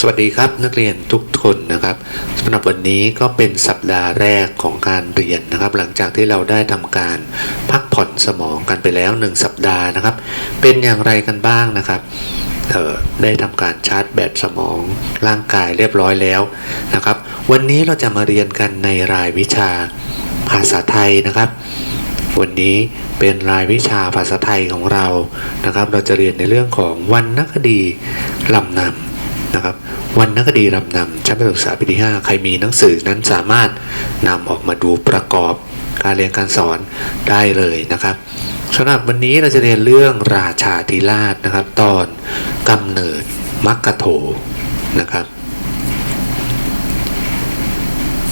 สวัสดีครับนักเรียนทุกคนนะครับสำหรับวันนี้ก็เป็นสัปดาห์แรกของการเรียนนะครับ หลังจากที่เราได้ทำการพักผ่อนสมองกันไปแล้ว 1 สัปดาห์นะครับ เป็นอย่างไรกันบ้างนะครับได้ทำการชาร์จแบตสมองร่างกายเรียบร้อยแล้วนะครับ วันนี้เราจะมาเรียนกันในรายวิชาภาษาไทยนะครับ วันนี้เป็นรายวิชาภาษาไทยของเรานะครับ เราจะเรียนในเรื่องของวรรณคดีลำนำ นะครับวรรณคดีลำนำชั้นประถมศึกษาปีที่ 5 ใครมีหนังสือนั้นสามารถนำออกมาดูประกอบการเรียนการสอนได้เลยนะครับสำหรับวันนี้เราจะเรียนเรื่องราชาธิราชนะครับ ตอนกำเนิดมักกะโถนะครับ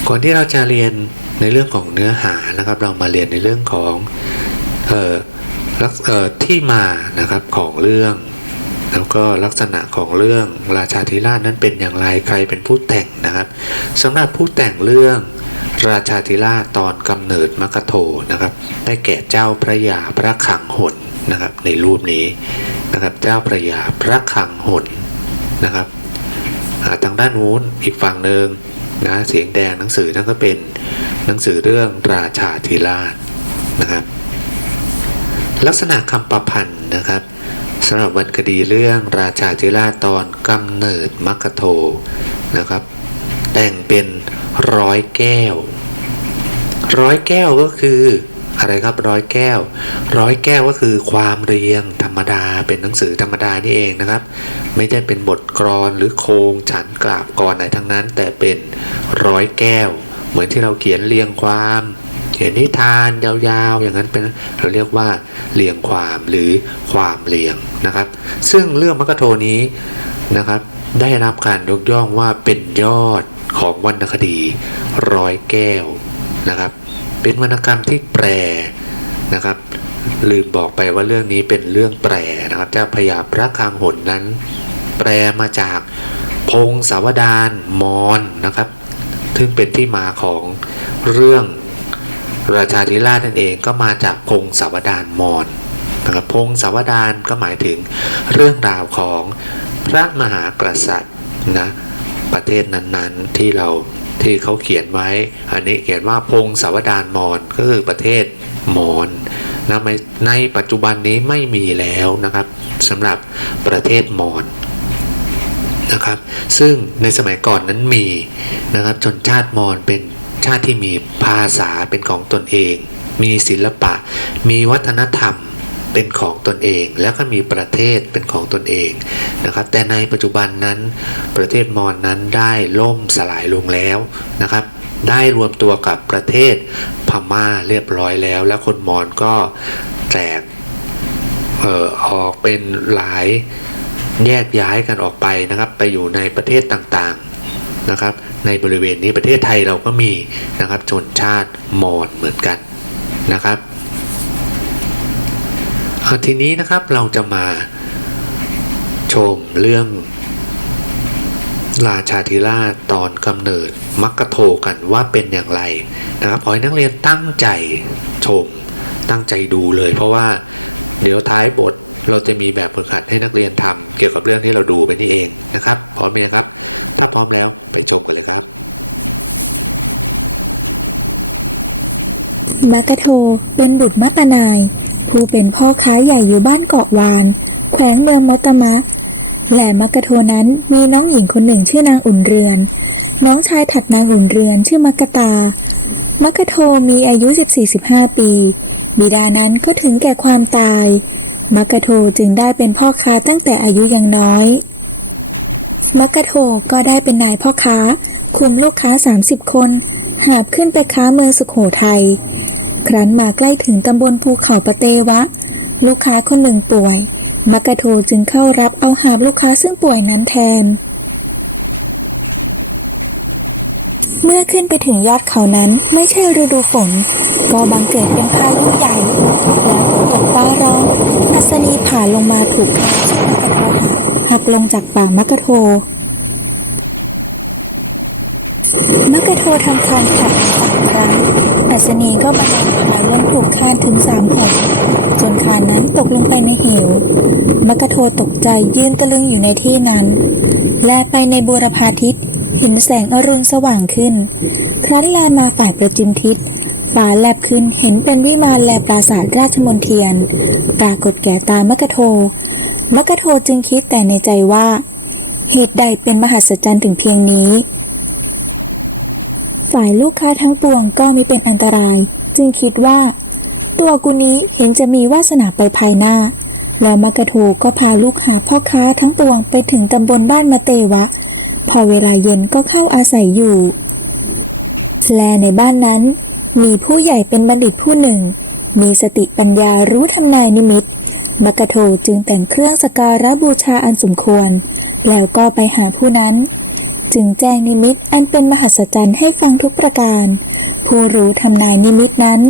ก่อนที่เราจะเรียนในเรื่องของเนื้อหานะครับ เรามาเรียนในเรื่องของออลักเอ่อที่มานะครับของเรื่อง แล้วก็ลักษณะของเรื่องราชาธิราชนั้นเป็นอย่างไรใครเป็นผู้แต่งนะครับสำหรับผู้แต่งเรื่องราชาธิราชตอนกำเนิดมกโทนะครับ ได้แก่เจ้าพระยาพระขังหนนะครับ ในรูปนี้นะครับเจ้าพระยาพระขังหนนะครับาทางด้านนู้นอีกฝั่งหนึ่งนะเสียงแดงหนังสือนั่นก็เป็นหนังสือเรื่องราชาธิราชนะครับ ลักษณะคำประพันธ์นะครับ สำหรับวรรณคดีเรื่องราชาธิราชตอนกำเนิดมักกะโทนะครับ แต่งเป็นร้อยแก้ว ร้อยแก้วก็คืออะไรครับร้อยแก้ว ร้อยแก้วก็คือความเรียงธรรมดาเป็นหนังสือธรรมดานี่เองนะครับ ไม่ได้เป็นบทกลอนหรือโครงฉันกราบกรไหนทั้งนั้น แต่เป็นร้อยแก้ว เหมือนที่เราเขียนเรียงความ เขียนนิทานยาวๆ อย่างนั้นเป็นเราเรียกว่าเรียงความหรือความเรียงนะครับ ซึ่งเรื่องมักกะโทนี้นะครับ ได้รับการยกย่องว่าเป็นยอดของวรรณคดีร้อยแก้วนะครับ เป็นวรรณกรรมที่แปรนะครับ ลืมบอกไปว่าเรื่องนี้เป็นเรื่องแปรนะครับเจ้าพระยาพระคางหนนั้น แปลมาจากพงศาวดารมอนนะครับ ซึ่งเป็นที่มาของเรื่อง ราชาธิราชนั่นเองก็มาจากพงศาวดารมอนนะครับพงศาวดารก็หมายถึงเรื่องราวของพระมหากษัตริย์นะประเทศนั้นๆที่เราที่เขาเขียนไว้ อันนี้เขียนว่าพงศาวดารมอนก็คือประเทศมอนนะในในปัจจุบันนี้ไม่มีแล้วนะครับสำหรับประเทศมอญนะครับ ซึ่งในสมัยก่อนนั้นมีนะครับชนชาติมอญเป็น ชาติที่มีภาษาเป็นของตนเอง มีศิลปะ มีวัฒนธรรมเป็นของตนเอง แล้วก็มีประเทศเป็นของตนเองนะครับแต่ในปัจจุบันนั้นประเทศมอญนั้นได้ล่มสลายลงแล้วนะครับได้รวมตัวกับประเทศพม่าเรียบร้อยแล้ว แล้วคนมอญก็แตกเอ่อออกเป็นหลายแยกย้ายกันออกไปนะครับ ไปอยู่ในประเทศต่างๆ นะครับในบริเวณนี้ประเทศไทยเราก็มีนะครับชนชาติมอญเหมือนกันนะครับเอาทีนี้นะครับเราจะมาชมเรื่องราชาธิราชตอนกำเนิดมักกะโทกันว่าเป็นอย่างไรนะครับขอให้นักเรียนตั้งใจชมตั้งใจดูเลย เพราะว่าเดี๋ยวท้ายบท เราจะมีแบบฝึกหัดให้นักเรียนทำเกี่ยวกับเรื่องที่เราดูไปนี่เองนะครับ พร้อมไหมครับ ถ้าพร้อมแล้วไปชมกันเลยครับมักกะโทเป็นบุตรมัตตนาย ผู้เป็นพ่อค้าใหญ่อยู่บ้านเกาะวาน แขวงเมืองมอตมะ และมักกะโทนั้นมีน้องหญิงคนหนึ่งชื่อนางอุ่นเรือน น้องชายถัดนางอุ่นเรือนชื่อมักกะตามักกะโทมีอายุ 14-15 ปี บิดานั้นก็ถึงแก่ความตาย มักกะโทจึงได้เป็นพ่อค้าตั้งแต่อายุยังน้อย มักกะโทก็ได้เป็นนายพ่อค้า คุมลูกค้า 30 คน หาบขึ้นไปค้าเมืองสุขโขทัย ครั้นมาใกล้ถึงตำบลภูเขาปะเตวะ ลูกค้าคนหนึ่งป่วย มักกะโทจึงเข้ารับเอาหาบลูกค้าซึ่งป่วยนั้นแทน เมื่อขึ้นไปถึงยอดเขานั้นไม่ใช่ฤดูฝน ก็บังเกิดเป็นพายุใหญ่แล้วฝนตกฟ้าร้อง อัศนีผ่านลงมาถูกคานชักกะโทหักหักลงจากป่ากมักะโทมักะโททำคานหักสามครั้งอัศนีก็ประทานขาล้มถูกคานถึงสามหนจนคานนั้นตกลงไปในเหวมักกะโทตกใจยืนตะลึงอยู่ในที่นั้น แลไปในบูรพาทิศเห็นแสงอรุณสว่างขึ้น ครั้นแลมาฝ่ายประจิมทิศ ฟ้าแลบขึ้นเห็นเป็นวิมานแลปราสาทราชมนเทียน ปรากฏแก่ตามกะโทมกะโทจึงคิดแต่ในใจว่า เหตุใดเป็นมหัศจรรย์ถึงเพียงนี้ ฝ่ายลูกค้าทั้งปวงก็มีเป็นอันตราย จึงคิดว่า ตัวกูนี้เห็นจะมีวาสนาไปภายหน้า แล้วมกะทูก็พาลูกหาพ่อค้าทั้งปวงไปถึงตำบลบ้านมะเตวะ พอเวลาเย็นก็เข้าอาศัยอยู่ และในบ้านนั้น มีผู้ใหญ่เป็นบัณฑิตผู้หนึ่ง มีสติปัญญารู้ทำนายนิมิตมกะโทจึงแต่งเครื่องสการะบูชาอันสมควร แล้วก็ไปหาผู้นั้น จึงแจ้งนิมิตอันเป็นมหัศจรรย์ให้ฟังทุกประการ ผู้รู้ทำนายนิมิตนั้น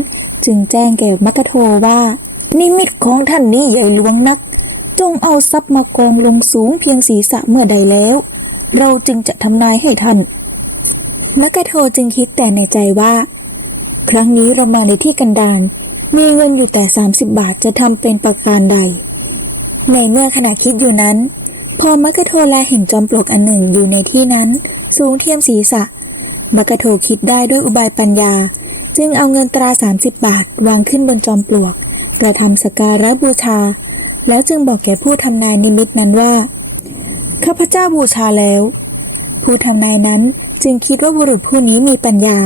จึงแจ้งแก่มกะโทว่า นิมิตของท่านนี้ใหญ่หลวงนัก จงเอาทรัพย์มากองลงสูงเพียงศีรษะเมื่อใดแล้ว เราจึงจะทำนายให้ท่านมกะโทจึงคิดแต่ในใจว่า ครั้งนี้เรามาในที่กันดารมีเงินอยู่แต่ 30 บาทจะทำเป็นประการใด ในเมื่อขณะคิดอยู่นั้น พอมักะโทแลเห็นจอมปลวกอันหนึ่งอยู่ในที่นั้น สูงเทียมศีรษะ มักะโทคิดได้ด้วยอุบายปัญญา จึงเอาเงินตรา 30 บาทวางขึ้นบนจอมปลวก กระทำสกการะบูชา แล้วจึงบอกแก่ผู้ทำนายนิมิตนั้นว่าข้าพเจ้าบูชาแล้ว ผู้ทำนายนั้นจึงคิดว่าบุรุษผู้นี้มีปัญญา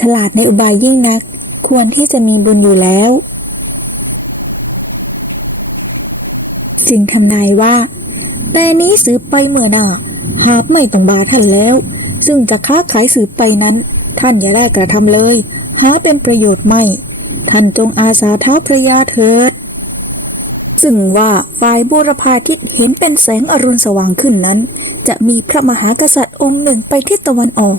ฉลาดในอุบายยิ่งนัก ควรที่จะมีบุญอยู่แล้วจึงทำนายว่า แต่นี้สืบไปเมื่อหน้าหากไม่ต้องบาท่านแล้ว ซึ่งจะค้าขายสืบไปนั้น ท่านอย่าได้กระทำเลย หาเป็นประโยชน์ไม่ ท่านจงอาสาเท้าพระยาเถิด ซึ่งว่าฝ่ายบูรพาทิศเห็นเป็นแสงอรุณสว่างขึ้นนั้น จะมีพระมหากษัตริย์องค์หนึ่งไปทิศตะวันออก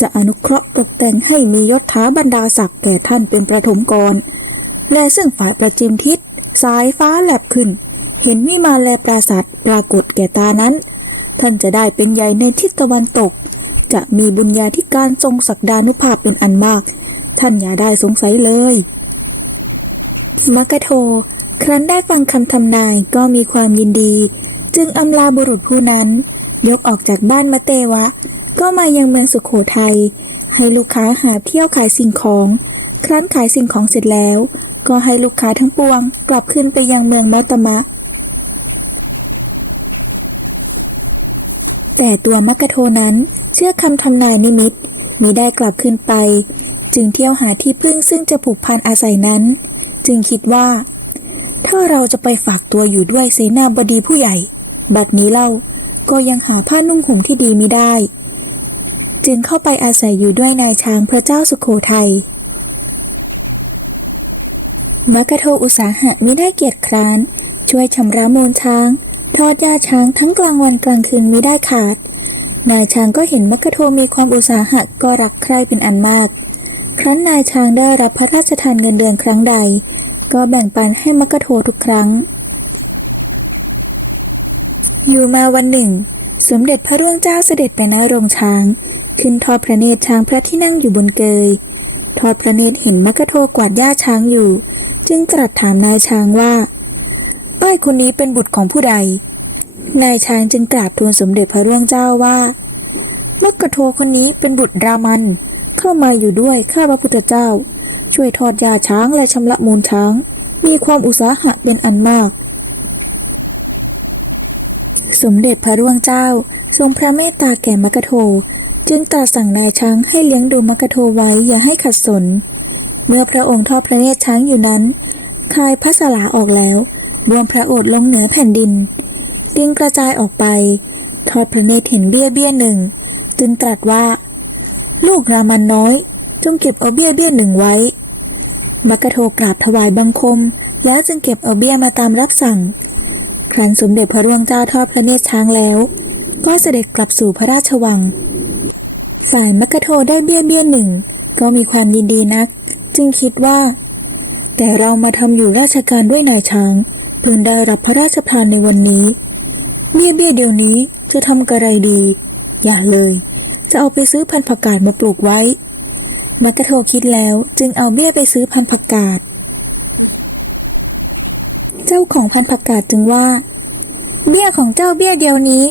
จะอนุเคราะห์ตกแต่งให้มียศถาบรรดาศักดิ์แก่ท่านเป็นประถมกร และซึ่งฝ่ายประจิมทิศสายฟ้าแลบขึ้น เห็นวิมานและปราสาทปรากฏแก่ตานั้น ท่านจะได้เป็นใหญ่ในทิศตะวันตก จะมีบุญญาธิการทรงศักดานุภาพเป็นอันมาก ท่านอย่าได้สงสัยเลยมักกะโท ครั้นได้ฟังคำทำนายก็มีความยินดี จึงอำลาบุรุษผู้นั้น ยกออกจากบ้านมะเตวะ ก็มายังเมืองสุขโขทัยให้ลูกค้าหาเที่ยวขายสิ่งของ ครั้นขายสิ่งของเสร็จแล้ว ก็ให้ลูกค้าทั้งปวง กลับขึ้นไปยังเมืองมอตมะ แต่ตัวมักกะโทนั้นเชื่อคำทำนายนิมิตมิได้กลับขึ้นไป จึงเที่ยวหาที่พึ่งซึ่งจะผูกพันอาศัยนั้น จึงคิดว่า ถ้าเราจะไปฝากตัวอยู่ด้วยเสนาบดีผู้ใหญ่ บัดนี้เล่าก็ยังหาผ้านุ่งห่มที่ดีไม่ได้ จึงเข้าไปอาศัยอยู่ด้วยนายช้างพระเจ้าสุโขทัยมักะโทอุตสาหะมิได้เกียจคร้าน ช่วยชำระมูลช้าง ทอดหญ้าช้างทั้งกลางวันกลางคืนมิได้ขาด นายช้างก็เห็นมักกะโทมีความอุตสาหะก็รักใคร่เป็นอันมาก ครั้นนายช้างได้รับพระราชทานเงินเดือนครั้งใด ก็แบ่งปันให้มักกะโททุกครั้ง อยู่มาวันหนึ่ง สมเด็จพระร่วงเจ้าเสด็จไปณโรงช้าง ขึ้นทอดพระเนตรช้างพระที่นั่งอยู่บนเกย ทอดพระเนตรเห็นมักกะโทกวาดหญ้าช้างอยู่ จึงตรัสถามนายช้างว่าป้ายคนนี้เป็นบุตรของผู้ใด นายช้างจึงกราบทูลสมเด็จพระร่วงเจ้าว่ามักกะโทคนนี้เป็นบุตรรามัน เข้ามาอยู่ด้วยข้าพระพุทธเจ้า ช่วยทอดยาช้างและชำระมูลช้าง มีความอุตสาหะเป็นอันมาก สมเด็จพระร่วงเจ้า ทรงพระเมตตาแก่มกะโท จึงตรัสสั่งนายช้างให้เลี้ยงดูมกะโทไว้อย่าให้ขัดสน เมื่อพระองค์ทอดพระเนตรช้างอยู่นั้นคายพระสลาออกแล้วรวมพระโอษฐ์ลงเหนือแผ่นดิน ดินกระจายออกไป ทอดพระเนตรเห็นเบี้ยเบี้ยหนึ่ง จึงตรัสว่า ลูกรามันน้อย จงเก็บเอาเบี้ยเบี้ยหนึ่งไว้ มักกะโทกราบถวายบังคม แล้วจึงเก็บเอาเบี้ยมาตามรับสั่ง ครั้นสมเด็จพระร่วงเจ้าทอดพระเนตรช้างแล้ว ก็เสด็จกลับสู่พระราชวัง ฝ่ายมักกะโทได้เบี้ยเบี้ยหนึ่ง ก็มีความยินดีนัก จึงคิดว่า แต่เรามาทำอยู่ราชการด้วยนายช้างเพิ่งได้รับพระราชทานในวันนี้ เบี้ยเบี้ยเดียวนี้จะทำกระไรดี อย่าเลย จะเอาไปซื้อพันธุ์ผักกาดมาปลูกไว้ มักกะโทคิดแล้วจึงเอาเบี้ยไปซื้อพันผักกาด เจ้าของพันผักกาดจึงว่า เบี้ยของเจ้าเบี้ยเดียวนี้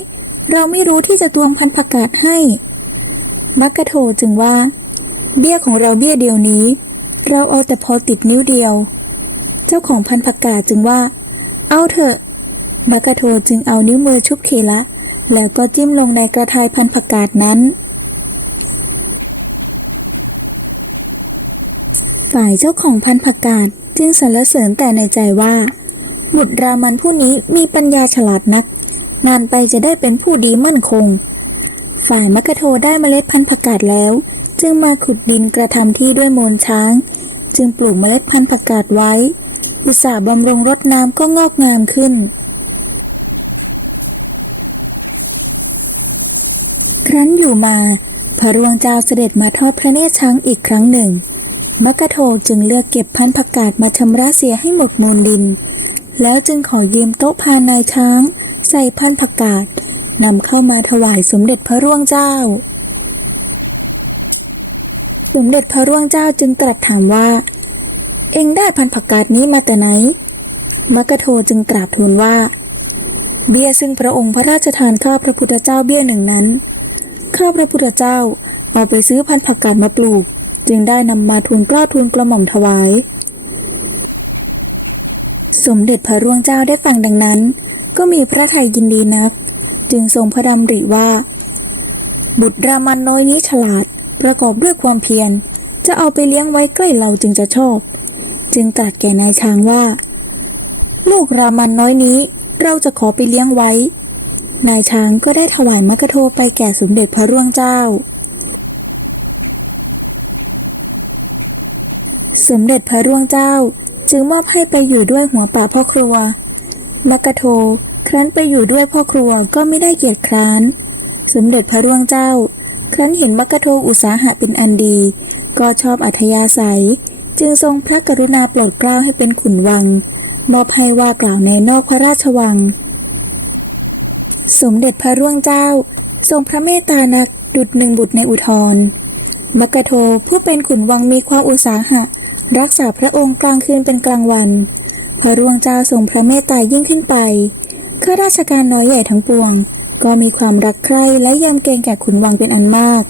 เราไม่รู้ที่จะตวงพันผักกาดให้มักกะโทจึงว่า เบี้ยของเราเบี้ยเดียวนี้ เราเอาแต่พอติดนิ้วเดียว เจ้าของพันผักกาดจึงว่า เอาเถอะมักกะโทจึงเอานิ้วมือชุบเคละแล้วก็จิ้มลงในกระทายพันผักกาดนั้น ฝ่ายเจ้าของพันธุ์ผักกาดจึงสรรเสริญแต่ในใจว่า บุตรรามันผู้นี้มีปัญญาฉลาดนัก นานไปจะได้เป็นผู้ดีมั่นคง ฝ่ายมกะโทได้เมล็ดพันธุ์ผักกาดแล้ว จึงมาขุดดินกระทำที่ด้วยโมลช้าง จึงปลูกเมล็ดพันธุ์ผักกาดไว้ อุตสาห์บำรุงรดน้ำก็งอกงามขึ้นครั้นอยู่มา พระรวงเจ้าเสด็จมาทอดพระเนตรช้างอีกครั้งหนึ่ง มักกะโทจึงเลือกเก็บพันธุ์ผักกาดมาชำระเสียให้หมดมูลดิน แล้วจึงขอยืมโต๊ะพานายช้าง ใส่พันธุ์ผักกาดนำเข้ามาถวายสมเด็จพระร่วงเจ้า สมเด็จพระร่วงเจ้าจึงตรัสถามว่า เอ็งได้พันธุ์ผักกาดนี้มาแต่ไหนมักกะโทจึงกราบทูลว่า เบี้ยซึ่งพระองค์พระราชทานข้าพระพุทธเจ้าเบี้ยหนึ่งนั้นข้าพระพุทธเจ้าเอาไปซื้อพันธุ์ผักกาดมาปลูก จึงได้นำมาทูลกล้าทูลกระหม่อมถวาย สมเด็จพระร่วงเจ้าได้ฟังดังนั้น ก็มีพระทัยยินดีนัก จึงทรงพระดำริว่า บุตรรามันน้อยนี้ฉลาดประกอบด้วยความเพียร จะเอาไปเลี้ยงไว้ใกล้เราจึงจะชอบ จึงตรัสแก่นายช้างว่า ลูกรามันน้อยนี้เราจะขอไปเลี้ยงไว้ นายช้างก็ได้ถวายมกะโทไปแก่สมเด็จพระร่วงเจ้า สมเด็จพระร่วงเจ้า จึงมอบให้ไปอยู่ด้วยหัวป่าพ่อครัวมกะโท ครั้นไปอยู่ด้วยพ่อครัวก็ไม่ได้เกียรติคร้าน สมเด็จพระร่วงเจ้า ครั้นเห็นมกะโทอุตสาหะเป็นอันดี ก็ชอบอัธยาศัย จึงทรงพระกรุณาโปรดเกล้าให้เป็นขุนวัง มอบให้ว่ากล่าวในนอกพระราชวัง สมเด็จพระร่วงเจ้า ทรงพระเมตตานักดุดหนึ่งบุตรในอุทธร มกะโทผู้เป็นขุนวังมีความอุตสาหะ รักษาพระองค์กลางคืนเป็นกลางวัน พระร่วงเจ้าทรงพระเมตตายิ่งขึ้นไปข้าราชการน้อยใหญ่ทั้งปวง ก็มีความรักใคร่และยำเกรงแก่ขุนวังเป็นอันมาก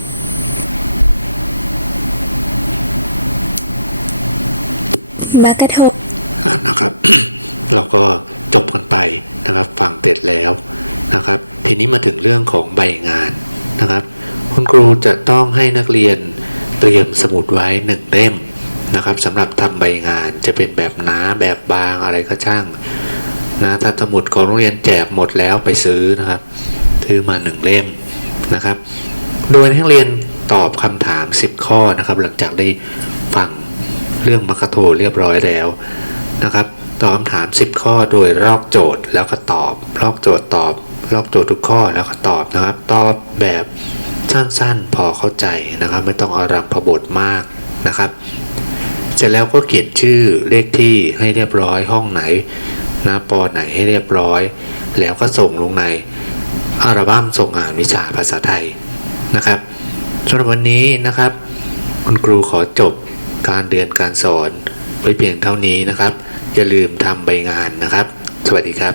มกะโทนะครับ เราก็จบกันไปนะครับ ฟังเสร็จแล้วนะครับ ทีนี้มาถึงเรื่องของใบงานนะครับ คุณครูจะต้องให้นักเรียนเตรียมสมุดไว้หนึ่งเล่มนะครับสำหรับทำใบงานจะเป็นแบบหนาแบบบางอะไรก็ช่างนะถ้าสมุดของโรงเรียนแจกหมดแล้วไปซื้อนะครับซื้อมาหนึ่งเล่มนะครับ โดยนักเรียนตอบคำถาม 10 ข้อนะครับ หลังจากได้ฟังเรื่องมัคคโทเรียบร้อยแล้วนะครับตอบคำถาม 10 ข้อโดยลอกโจทย์แล้วก็ตอบลอกโจทย์ตอบลอกโจทย์ทุกข้อแล้วก็ตอบนะครับ ตอบแบบ สั้นๆ พอเข้าใจนะครับ ไม่ต้องอารัมพบทมากนะครับ เสร็จแล้วก็เขียนชื่อเลขที่ให้เรียบร้อยห้องไหนนะปอไหนให้เรียบร้อย แล้วก็ส่งลงในอัลบั้มส่งอ่านวิชาภาษาไทยนะครับสำหรับวันนี้นะครับ คุณครูขอจบการเรียนการสอนไว้เพียงเท่านี้นะครับ อย่าลืมทำใบงานนะครับ สวัสดีครับ